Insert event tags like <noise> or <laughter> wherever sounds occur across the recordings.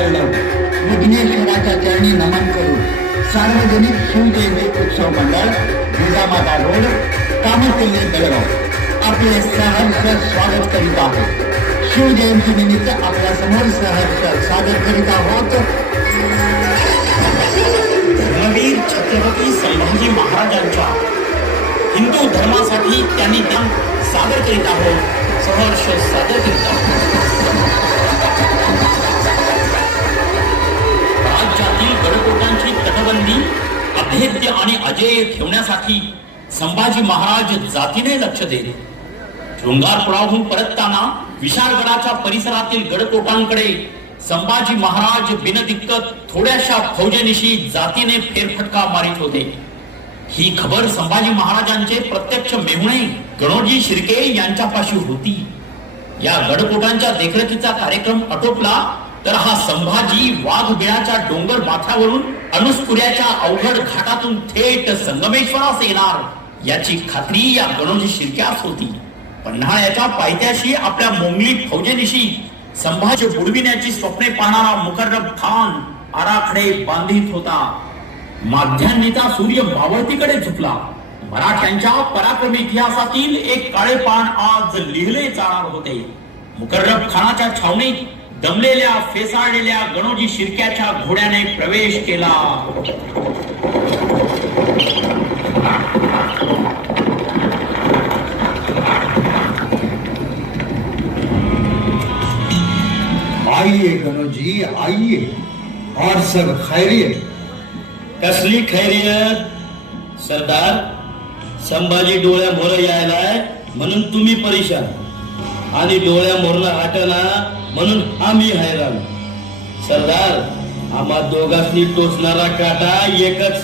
ठरलं विघ्नेश्वराच्या चरणी नमन करून सार्वजनिक शिवजयंती उत्सव मंडळ जिजामाता रोड कामकल्ली बेळगाव आपले सहर्ष स्वागत करीत आहोत. शिवजयंती निमित्त आपल्यासमोर सहर्ष सादर करीत आहोत. रणवीर छत्रपती संभाजी महाराजांच्या हिंदू धर्मासाठी त्यांनी काम सादर करीत आहोत. सहर्ष सादर करीत आहोत. गडकोटांची अभेद्य आणि अजेय ठेवण्यासाठी संभाजी महाराज जातीने लक्ष देत शृंगारपुराहून परतताना विशाळगडाच्या परिसरातील गडकोटांकडे संभाजी महाराज बिनदिक्कत थोड्याशा फौजेनिशी जातीने फेरफटका मारित होते. ही खबर संभाजी महाराजांचे प्रत्यक्ष मेहुणे गणोजी शिर्के यांच्यापाशी होती. या गडकोटांच्या देखरेखीचा कार्यक्रम आटोपला तर हा संभाजी वाघबिळाच्या डोंगर माथ्यावरून अनुस्पुऱ्याच्या अवघड घाटातून थेट संगमेश्वरास येणार. याची खात्री या गणोजी शिर्क्यास होती. पन्हाळ्याच्या पायथ्याशी आपल्या मोंगली फौजेनिशी संभाजी बुडविण्याची स्वप्ने पाहणारा मुकर्रब खान आराखडे बांधित होता. माध्यान्नीचा सूर्य मावळतीकडे झुकला. मराठ्यांच्या पराक्रमी इतिहासातील एक काळे पान आज लिहिले जाणार होते. मुकर्रब खानाच्या छावणीत दमलेल्या फेसाळलेल्या गणोजी शिरक्याच्या घोड्याने प्रवेश केला. आइए गणोजी आइए और सब खैरियत कसली खैरियत सरदार संभाजी डोळ्या मोर यायलाय म्हणून तुम्ही परेशान. आणि डोळ्या मोरला हाटना म्हणून आम्ही हैराण. सरदार आम्हा दोघांनी टोचणारा काटा एकच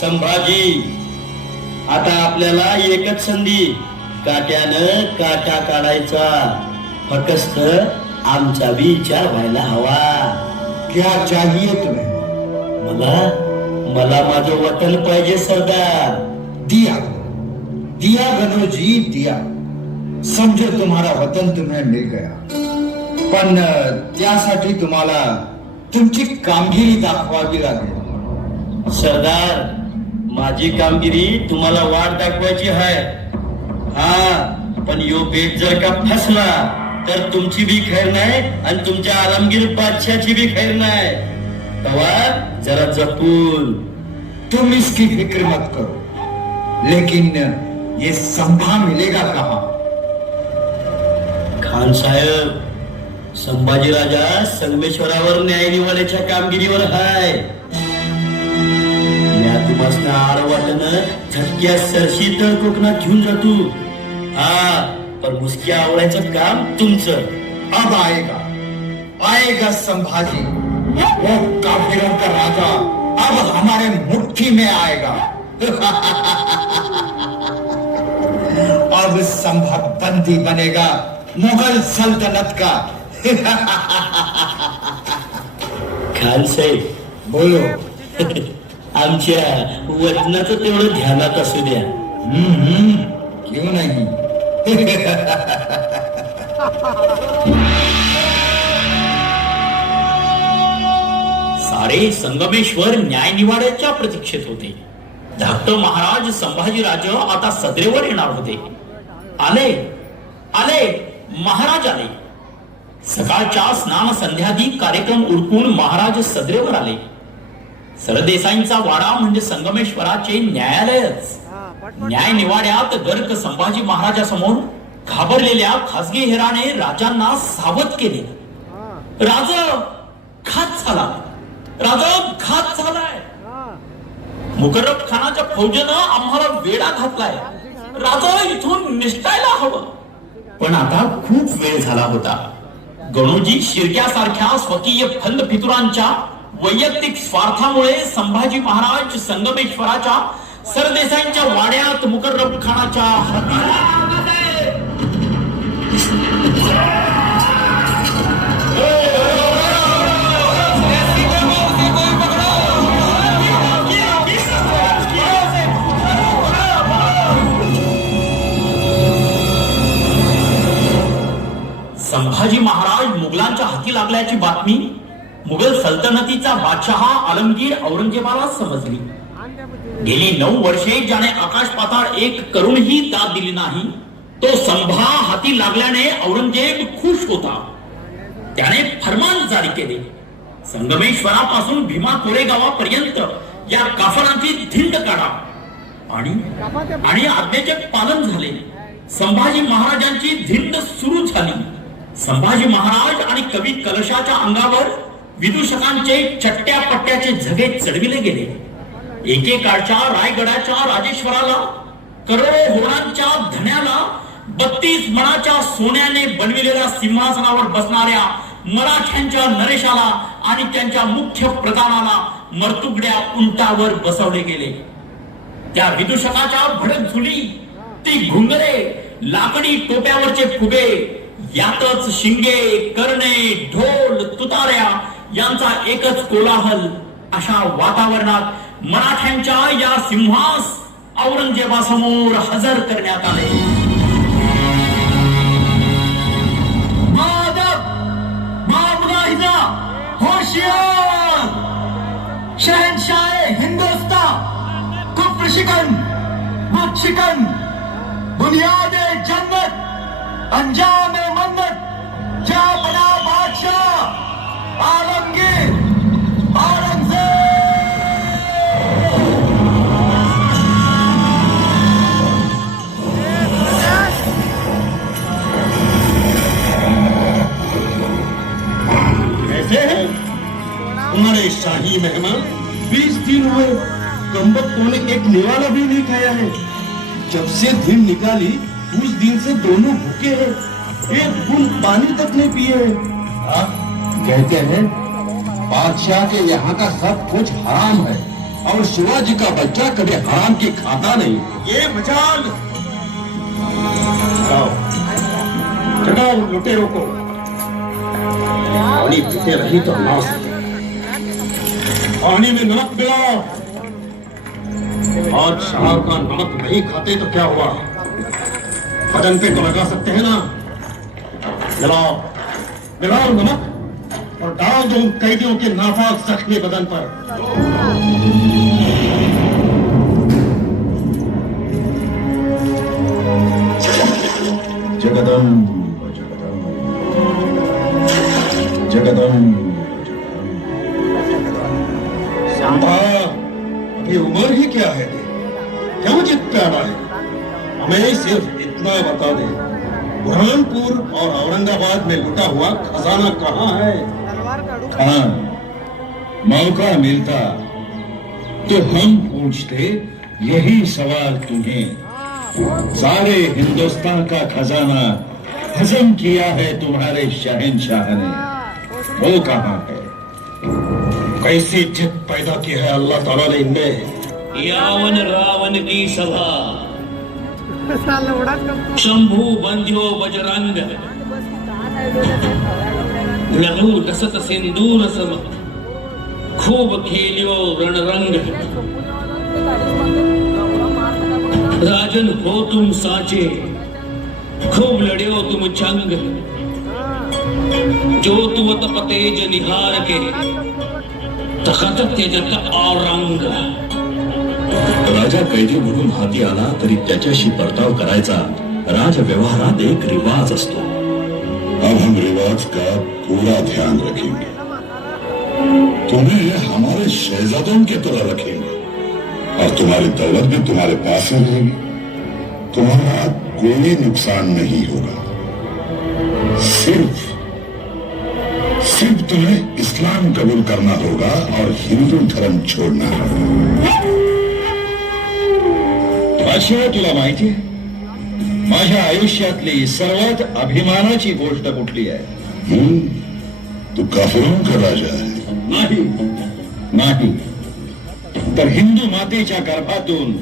संभाजी. आता आपल्याला एकच संधी काट्यानं काटा काढायचा. फकस्त आमचा विचार व्हायला हवा. क्या चाहिए तुम्हें. मला मला माझं वतन पाहिजे सरदार. दिया. दिया गणोजी दिया. समझो तुम्हारा वतन तुम्हें मिल गया पण त्यासाठी तुम्हाला तुमची कामगिरी दाखवावी लागेल. सरदार माझी कामगिरी तुम्हाला वाट दाखवायची आहे. हा पण यो बेट जर का फसला तर तुमची बी खैर नाही आणि तुमच्या आलमगीर बादशाची बी खैर नाही. तेव्हा जरा जपून. तुम इसकी फिक्र मत करो. लेकिन ये संभा मिलेगा कहाँ? खान साहेब संभाजी राजा संगमेश्वरावर न्याय निवाड्याच्या कामगिरीवर हाय. या तुम्हाला आड वाटणं झटक्या सरशी तळ कोकणात घेऊन जातो. हा पण मुसक्या आवडायचं काम तुमचं. अब आएगा. आएगा संभाजी. हो वो काफिरों का राजा. अब हमारे मुट्ठी में आएगा. <laughs> अब संभव बंदी बनेगा. मुगल सल्तनत का. खान साहेब. बोलो. <laughs> आमच्या वचनाचं तेवढं ध्यानात असू द्या. क्यों नहीं. <laughs> सारे संगमेश्वर न्याय निवाड्याच्या प्रतीक्षेत होते. धाकट महाराज संभाजीराज आता सदरेवर येणार होते. आले आले महाराज आले. सकाळच्या स्नान संध्यादी कार्यक्रम उरकून महाराज सदरेवर आले. सरदेसाईंचा वाडा म्हणजे संगमेश्वराचे न्यायालयच. न्याय निवाड्यात गर्क संभाजी महाराजासमोर घाबरलेल्या खासगी हेराने राजांना सावध केले. राज घात झाला. राजा घात झालाय. मुकर्रब खानाच्या फौजेनं आम्हाला वेडा घातलाय. राजा इथून निष्ठायला हवं. पण आता खूप वेळ झाला होता. गणूजी शिर्क्यासारख्या स्वकीय फंद फितुरांच्या वैयक्तिक स्वार्थामुळे संभाजी महाराज संगमेश्वराच्या सरदेसाईंच्या वाड्यात मुकर्रब खानाच्या हाती. संभाजी महाराज मुघलांच्या हाती लागल्याची बातमी मुघल सल्तनतीचा बादशहा आलमगीर औरंगजेबाला समजली. गेली नऊ वर्षे ज्याने आकाश पाताळ एक करूनही दाद दिली नाही तो संभा हाती लागल्याने औरंगजेब खुश होता. त्याने फरमान जारी केले. संगमेश्वरापासून भीमा कोरेगावापर्यंत या काफरांची धिंड काढा. आणि आणि आज्ञेचे पालन झाले. संभाजी महाराजांची धिंड सुरू झाली. संभाजी महाराज आणि कवी कलशाच्या अंगावर विदूषकांचे चट्ट्या पट्ट्याचे झगे चढविले गेले. एकेकाळच्या रायगडाच्या राजेश्वराला करोडो होणांच्या धन्याला बत्तीस मणाच्या सोन्याने बनविलेल्या सिंहासनावर बसणाऱ्या मराठ्यांच्या नरेशाला आणि त्यांच्या मुख्य प्रधानाला मर्तुगड्या उंटावर बसवले गेले. त्या विदूषकाच्या भडक झुली ती घुंगरे लाकडी टोप्यावरचे फुगे यातच शिंगे करणे ढोल तुताऱ्या यांचा एकच कोलाहल अशा वातावरणात मराठ्यांच्या या सिंहास औरंगजेबासमोर हजर करण्यात आले. शहनशाह हिंदुस्तान कुफ्र शिकन मुख शिकन बुनियाद जन्नत अंजाम मन्नत जा बना बादशाह? आलमगीर हमारे शाही मेहमान, बीस दिन हुए कम्बक ने एक निवाला भी नहीं खाया है। जब से दिन निकाली उस दिन से दोनों भूखे हैं। एक बूंद पानी तक नहीं पिए हाँ, कहते हैं बादशाह के यहाँ का सब कुछ हराम है और शिवाजी का बच्चा कभी हराम की खाता नहीं। ये मजाल। लुटेरों को। पानी पीते रही तो नाश पानी में नमक मिलाओ आज शाह का नमक नहीं खाते तो क्या हुआ? बदन पे तो लगा सकते हैं ना। मिलाओ मिलाओ नमक और डाल दो उन कैदियों के नापाक जख्मी बदन पर। जगदम्ब शांता। अभी उम्र ही क्या है? क्यों जिद प्यारा है हमें सिर्फ़ इतना बता दे बुरहानपुर और औरंगाबाद में लुटा हुआ खजाना कहाँ है? हाँ मौका मिलता तो हम पूछते यही सवाल तुम्हें। सारे हिंदुस्तान का खजाना हजम किया है तुम्हारे शहनशाह ने। वो कहाँ है? कैसी जिद पैदा की है अल्लाह ताला ने इनमें। यावन रावण की सभा. शंभू बंध्यो बजरंग. लघु लसत सिंदूर सम. खूब खेलियो रणरंग. राजन हो तुम साचे. खूब लड़ियो तुम छंग. जो तुम तप तेज निहार के. तखत तेजत औरंग राजा कैदी म्हणून हाती आला तरी त्याच्याशी बर्ताव करायचा. राजव्यवहारात एक रिवाज असतो. अब हम रिवाज का पूरा ध्यान रखेंगे. तुम्हें हमारे शहजादों की तरह रखेंगे. और तुम्हारी दौलत भी तुम्हारे पास रहेगी. तुम्हारा कोई नुकसान नहीं होगा. सिर्फ़ सिर्फ़ तुम्हें इस्लाम कबूल करना होगा और हिंदू धर्म छोड़ना होगा. बादशाह तुला माहिती? माझ्या आयुष्यातली सर्वात अभिमानाची गोष्ट कुठली आहे? तू काफिरों का राजा. है नाही. नाही. तर हिंदू मातेच्या गर्भातून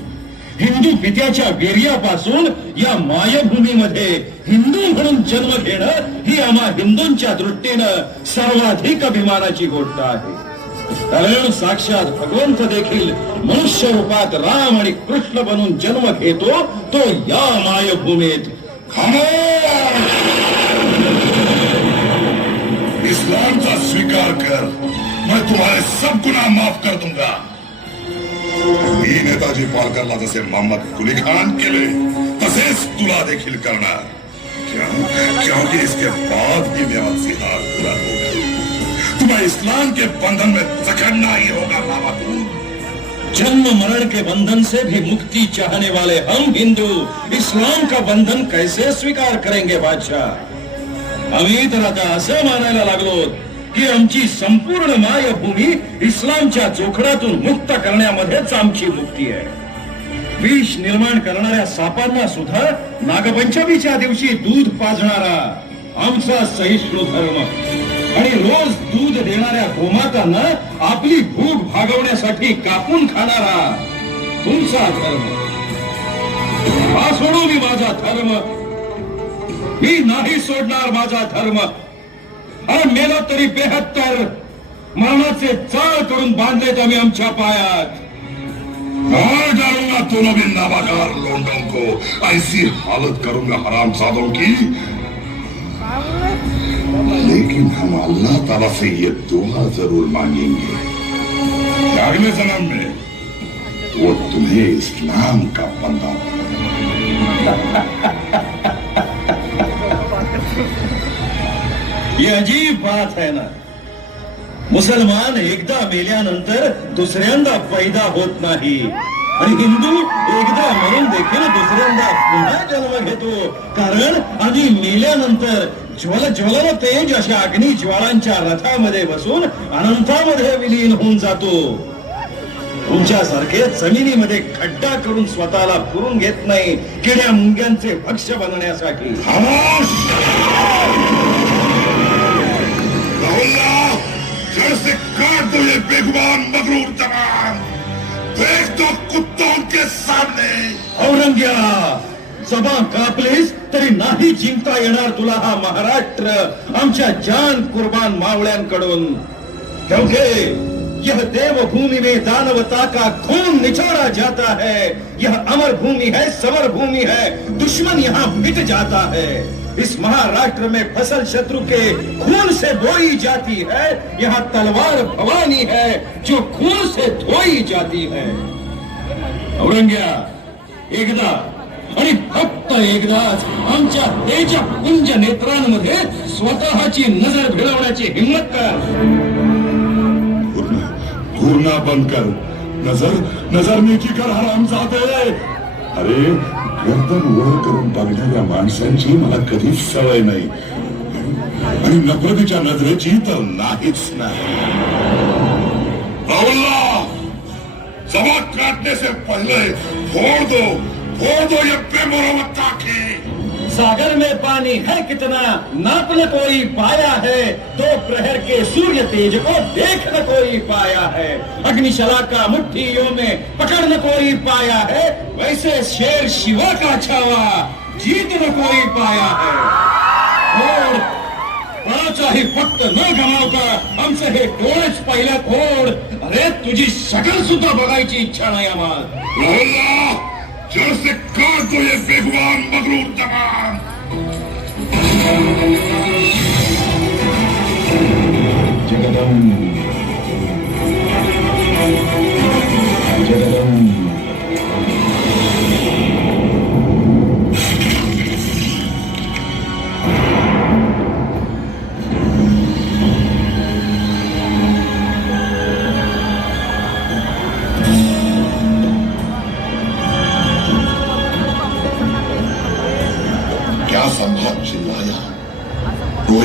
हिंदू पित्याच्या वीर्यापासून या मायभूमीमध्ये हिंदू म्हणून जन्म घेणं ही आम्हा हिंदूंच्या दृष्टीनं सर्वाधिक अभिमानाची गोष्ट आहे. कारण साक्षात भगवंत देखील मनुष्य रूपात राम आणि कृष्ण बनून जन्म घेतो तो या मायभूमीत खामोश! इस्लाम का स्वीकार कर मैं तुम्हारे सब गुनाह माफ कर दूंगा मी नेताजी पालकरला जसे मोहम्मद कुली खान केले तसेच तुला देखील करणार क्यों? क्योंकि इसके बाद भी मेरा सिद्धार्थ पूरा होगा तुम्हें इस्लाम के बंधन में जकड़ना ही होगा बाबा जन्म मरण के बंधन से भी मुक्ति चाहने वाले हम हिंदू इस्लाम का बंधन कैसे स्वीकार करेंगे बादशाह? आम्ही तर आता असं मानायला लागलो की आमची संपूर्ण मायभूमी इस्लामच्या जोखडातून मुक्त करण्यामध्येच आमची मुक्ती आहे विष निर्माण करणाऱ्या सापांना सुद्धा नागपंचमीच्या दिवशी दूध पाजणारा आमचा सहिष्णू धर्म। आणि रोज दूध देणाऱ्या गोमातांना आपली भूक भागवण्यासाठी कापून खाणारा तुमचा धर्म. हा सोडू मी माझा धर्म. मी नाही सोडणार माझा धर्म. हा मेला तरी बेहत्तर मरणाचे चाळ करून बांधलेत आम्ही आमच्या पायात. मार डालूंगा दोनों भी नाबाकार लोंडों को ऐसी हालत करूंगा हराम सादों की. लेकिन हम अल्लाह ताला से ये दुआ ज़रूर मांगेंगे। अगले जन्म में, वो तुम्हें इस्लाम का बंदा। ही अजीब बात है ना। मुसलमान एकदा मेल्यानंतर दुसऱ्यांदा पैदा होत नाही। आणि हिंदू एकदा मरून देखील दुसऱ्यांदा पुन्हा जन्म घेतो. कारण आधी मेल्यानंतर ज्वल ज्वल तेज अशा अग्नी ज्वाळांच्या रथामध्ये बसून अनंतामध्ये विलीन होऊन जातो. तुमच्यासारखे जमिनीमध्ये खड्डा करून स्वतःला पुरून घेत नाही किड्या मुंग्यांचे भक्ष बनवण्यासाठी. खामोश! राहुल्ला जड़ से काट दो ये बेगुमान मगरूर जवान! फेंक दो कुत्तों के सामने औरंग्या जबा कापलीस तरी नाही जिंकता येणार तुला हा महाराष्ट्र आमच्या जान कुर्बान मावळ्यांकडून. क्योंकि यह देवभूमि में दानवता का खून निचोड़ा जाता है। यह अमर भूमि है समर भूमि है दुश्मन यहाँ मिट जाता है। इस महाराष्ट्र में फसल शत्रु के खून से बोई जाती है। यहाँ तलवार भवानी है जो खून से धोई जाती है। औरंग्या एकदा आणि फक्त एकदाच आमच्या तेज पुंज नेत्रांमध्ये स्वतःची नजर भिडवण्याची हिंमत कर। घूरना घूरना बंद कर। नजर नजर नीची कर हराम जाते अरे गर्दन वर करून बघणाऱ्या माणसांची मला कधीच सवय नाही. आणि नफरतीच्या नजरेची तर नाहीच नाही. राहुल्ला काटने से पहले फोड़ दो फोड़ दो ये बेमुरवत आंखें सागर में पानी है कितना? नाप न कोई पाया है। दो प्रहर के सूर्य तेज को देख न कोई पाया है। अग्निशला का मुठ्ठियों में पकड़ न कोई पाया है। वैसे शेर शिवा का छावा जीत न कोई पाया है। और पळाचाही फक्त न गमावता आमचं हे डोळेच पहिला खोड अरे तुझी शकल सुद्धा बघायची इच्छा नाही आम्हाला राहुल्ला जड़ से काट दो ये बेगुमान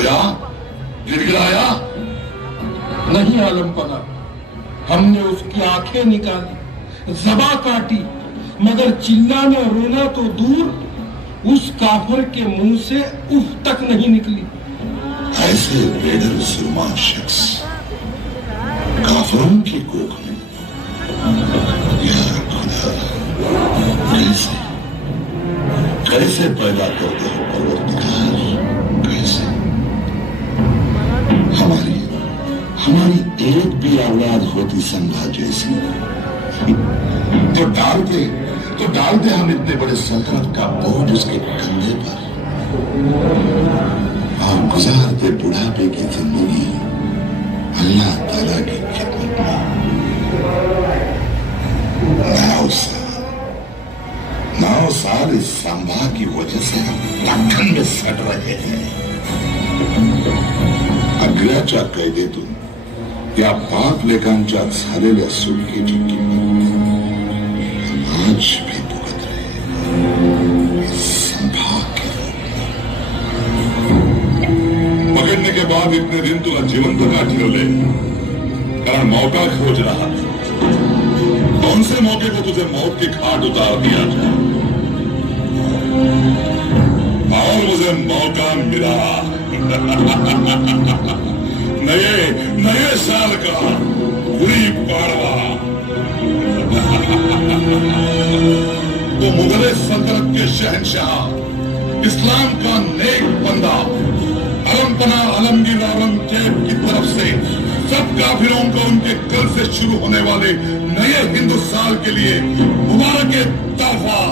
रोया गिड़गिड़ाया, नहीं आलम पना हमने उसकी आँखें निकाली, जबा काटी, मगर चिल्लाना रोना तो दूर, उस काफर के मुँह से उफ तक नहीं निकली। ऐसे बेडर सुरमा शख्स काफरों की कोख में या खुदा कैसे कैसे पैदा करते हो औलाद होती संभा जैसी। तो डालते तो डालते हम इतने बड़े सल्तनत का बोझ उसके कंधे पर। और गुजारते बुढ़ापे की ज़िंदगी अल्लाह ताला की खिदमत में। नौ साल नौ साल इस संभा की वजह से दख्खन में सड़ रहे हैं। अग्र्याच्या कैदेतून त्या पाच लेखांच्या झालेल्या सुटकेची किंमत आज भी भुगत रहे पकड़ने के बाद इतने दिन तुला जिवंत का ठेवले? कारण मौका खोज रहा. कौन से मौके को तुझे मौत की खाट उतार दिया जाए और मुझे मौका मिला। <laughs> नए नए साल का गुड़ी पाड़वा। वो मुगल सल्तनत के शहनशाह, इस्लाम का नेक बंदा अलमपना आलमगीर औरंगज़ेब की तरफ़ से सब काफिरों को उनके कल से शुरू होने वाले नए हिंदू साल के लिए मुबारक तोहफा,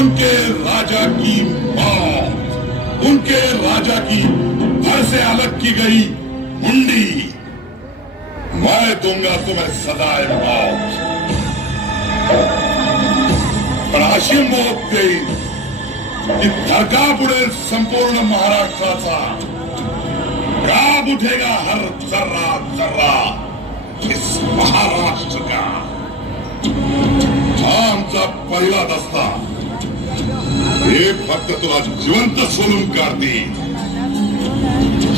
उनके राजा की मौत, उनके राजा की घर से अलग की गई मुंडी। मैं दूंगा तुम्हें सदाए मौत पण अशी मौत देईल की धका बुडेल संपूर्ण महाराष्ट्राचा राब उठेगा हर जर्रा जर्रा इस महाराष्ट्र का। हा आमचा पहिला दस्ता। हे फक्त तुला जिवंत सोडून काढतील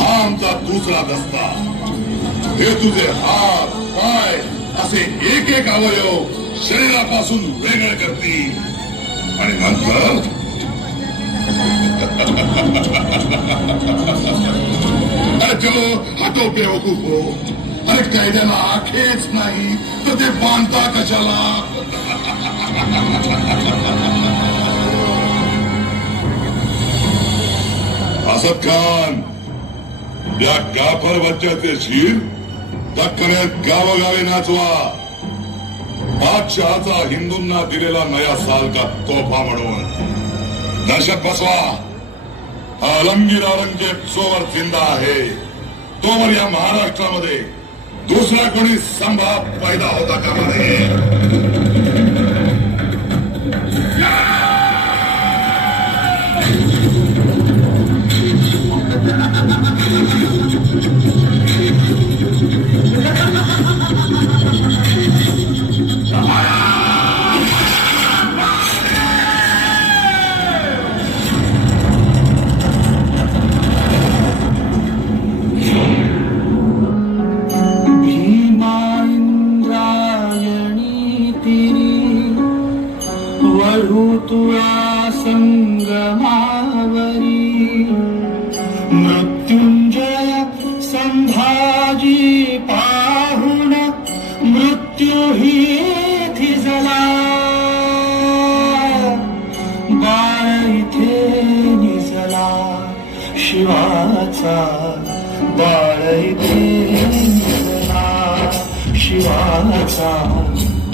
हा आमचा दुसरा दस्ता. हे तुझे हात पाय असे एक एक अवयव शरीरापासून वेगळे करतील. आणि नंतर? <laughs> अरे हटो बेवकूफ हो. अरे कैद्याला आखेच नाही तर ते बांधता कशाला? <laughs> असद खान. या काफर बच्च्याचे शीर दख्खण्यात गावोगावी नाचवा. बादशहाचा हिंदूंना दिलेला नया साल का तोफा म्हणून. दहशत बसवा. आलमगीर औरंगजेब जोवर जिंदा आहे. तोवर या महाराष्ट्रामध्ये दुसरा कोणी संभाव पैदा होता कामा नये भीमा शिवाचा बाळ इथे शिवाचा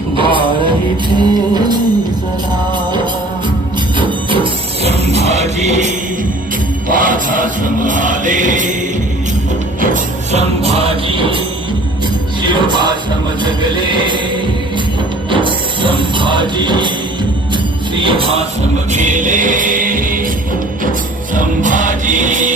बाळ इथे संभाजी माझा समराले संभाजी शिवभाषम जगले. संभाजी श्रीभाषम गेले. संभाजी